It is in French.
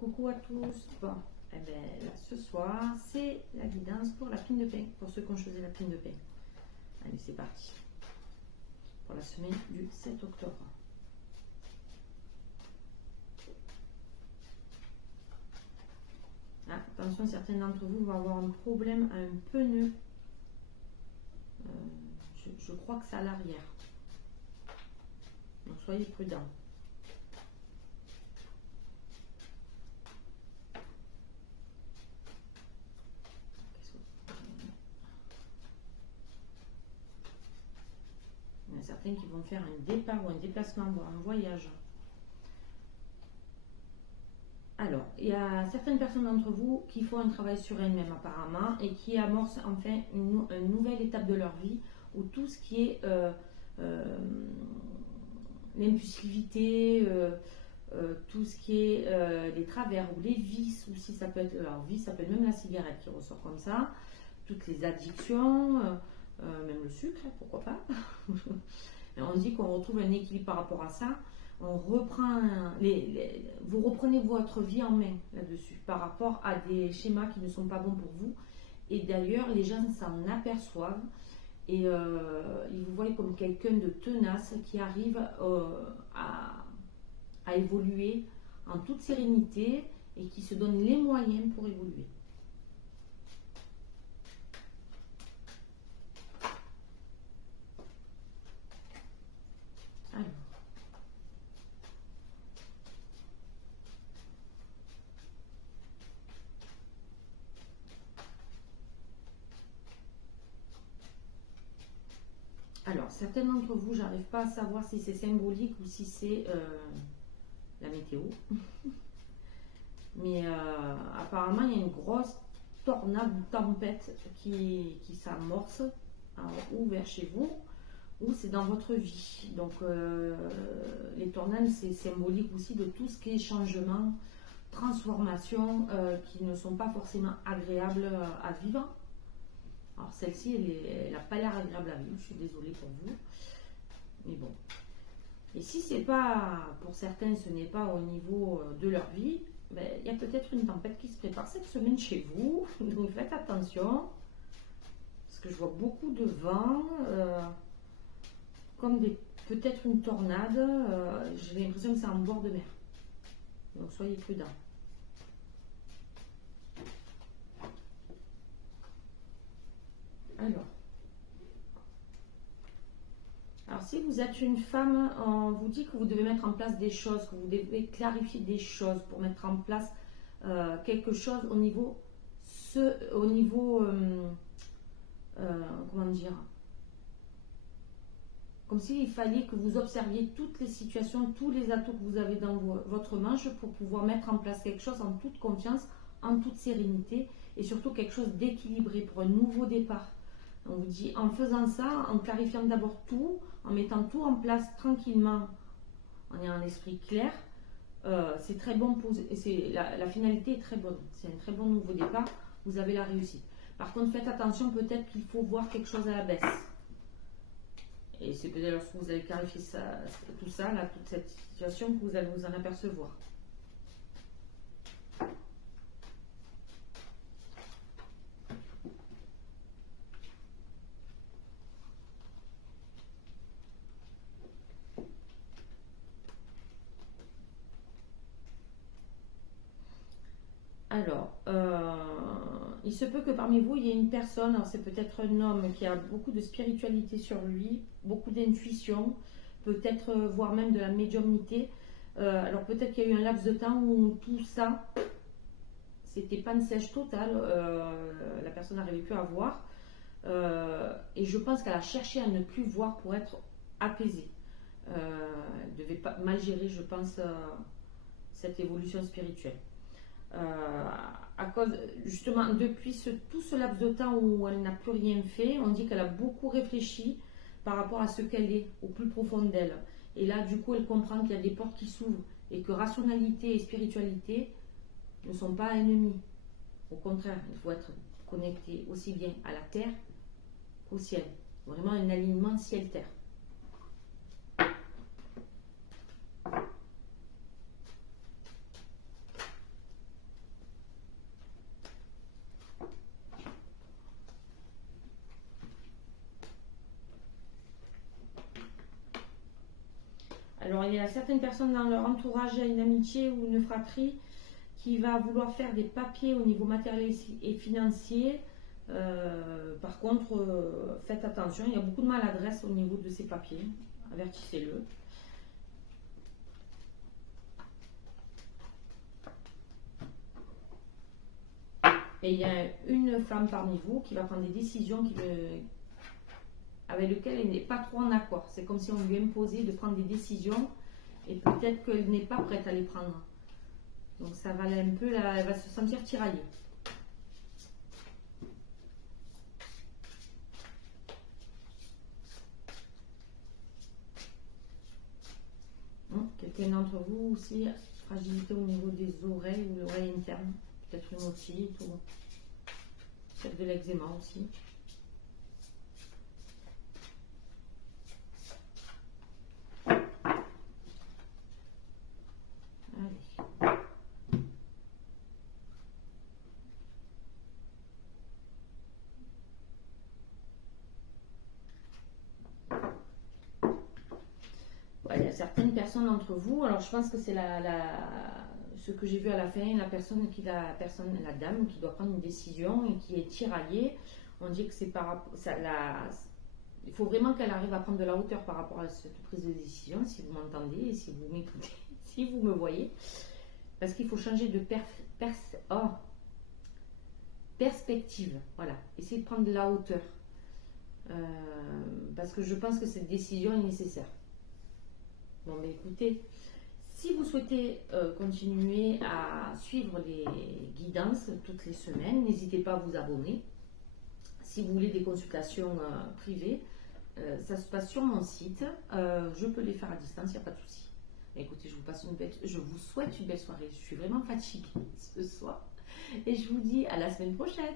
Coucou à tous. Bon, eh ben, là, ce soir, c'est la guidance pour la pine de pain, pour ceux qui ont choisi la pine de pain. Allez, c'est parti. Pour la semaine du 7 octobre. Ah, attention, certains d'entre vous vont avoir un problème à un pneu. Je crois que c'est à l'arrière. Donc, soyez prudents. Il y en a certains qui vont faire un départ ou un déplacement, voire un voyage. Alors, il y a certaines personnes d'entre vous qui font un travail sur elles-mêmes apparemment et qui amorcent enfin une nouvelle étape de leur vie où tout ce qui est l'impulsivité, tout ce qui est les travers ou les vices aussi, ça peut être, alors vice, ça peut être même la cigarette qui ressort comme ça, toutes les addictions, même le sucre, pourquoi pas. Et on dit qu'on retrouve un équilibre par rapport à ça. On reprend vous reprenez votre vie en main là-dessus par rapport à des schémas qui ne sont pas bons pour vous. Et d'ailleurs, les gens s'en aperçoivent et ils vous voient comme quelqu'un de tenace qui arrive à évoluer en toute sérénité et qui se donne les moyens pour évoluer. Alors, certains d'entre vous, j'arrive pas à savoir si c'est symbolique ou si c'est la météo. Mais apparemment, il y a une grosse tornade ou tempête qui s'amorce ou vers chez vous, ou c'est dans votre vie. Donc, les tornades, c'est symbolique aussi de tout ce qui est changement, transformation, qui ne sont pas forcément agréables à vivre. Alors celle-ci, elle n'a pas l'air agréable à vivre, je suis désolée pour vous. Mais bon. Et si c'est pas, pour certains, ce n'est pas au niveau de leur vie, ben, il y a peut-être une tempête qui se prépare cette semaine chez vous. Donc faites attention. Parce que je vois beaucoup de vent, comme peut-être une tornade. J'ai l'impression que c'est en bord de mer. Donc soyez prudents. Alors, si vous êtes une femme, on vous dit que vous devez mettre en place des choses, que vous devez clarifier des choses pour mettre en place quelque chose au niveau, comment dire, comme s'il fallait que vous observiez toutes les situations, tous les atouts que vous avez dans votre manche pour pouvoir mettre en place quelque chose en toute confiance, en toute sérénité et surtout quelque chose d'équilibré pour un nouveau départ. On vous dit en faisant ça, en clarifiant d'abord tout, en mettant tout en place tranquillement, en ayant l'esprit clair, c'est très bon, la finalité est très bonne, c'est un très bon nouveau départ, vous avez la réussite. Par contre, faites attention, peut-être qu'il faut voir quelque chose à la baisse. Et c'est peut-être lorsque vous allez clarifier tout ça, là, toute cette situation, que vous allez vous en apercevoir. Alors, il se peut que parmi vous, il y ait une personne, alors c'est peut-être un homme qui a beaucoup de spiritualité sur lui, beaucoup d'intuition, peut-être voire même de la médiumnité. Alors peut-être qu'il y a eu un laps de temps où tout ça, c'était panne sèche totale, la personne n'arrivait plus à voir. Et je pense qu'elle a cherché à ne plus voir pour être apaisée. Elle devait pas mal gérer, je pense, cette évolution spirituelle. À cause, justement, depuis tout ce laps de temps où elle n'a plus rien fait, on dit qu'elle a beaucoup réfléchi par rapport à ce qu'elle est au plus profond d'elle. Et là, du coup, elle comprend qu'il y a des portes qui s'ouvrent et que rationalité et spiritualité ne sont pas ennemis. Au contraire, il faut être connecté aussi bien à la terre qu'au ciel. Vraiment un alignement ciel-terre. Alors, il y a certaines personnes dans leur entourage, il y a une amitié ou une fratrie qui va vouloir faire des papiers au niveau matériel et financier. Par contre, faites attention, il y a beaucoup de maladresse au niveau de ces papiers. Avertissez-le. Et il y a une femme parmi vous qui va prendre des décisions avec lesquelles elle n'est pas trop en accord. C'est comme si on lui imposait de prendre des décisions et peut-être qu'elle n'est pas prête à les prendre. Donc ça va un peu, elle va se sentir tiraillée. Quelqu'un d'entre vous aussi, fragilité au niveau des oreilles ou l'oreille interne. Peut-être une otite ou peut-être de l'eczéma aussi. Allez. Il y a certaines personnes d'entre vous, alors je pense que c'est ce que j'ai vu à la fin, la dame qui doit prendre une décision et qui est tiraillée. On dit que c'est il faut vraiment qu'elle arrive à prendre de la hauteur par rapport à cette prise de décision, si vous m'entendez et si vous m'écoutez, si vous me voyez. Parce qu'il faut changer de perspective. Voilà, essayez de prendre de la hauteur. Parce que je pense que cette décision est nécessaire. Bon, mais écoutez, si vous souhaitez continuer à suivre les guidances toutes les semaines, n'hésitez pas à vous abonner. Si vous voulez des consultations privées, ça se passe sur mon site. Je peux les faire à distance, il n'y a pas de souci. Écoutez, je vous souhaite une belle soirée. Je suis vraiment fatiguée ce soir. Et je vous dis à la semaine prochaine.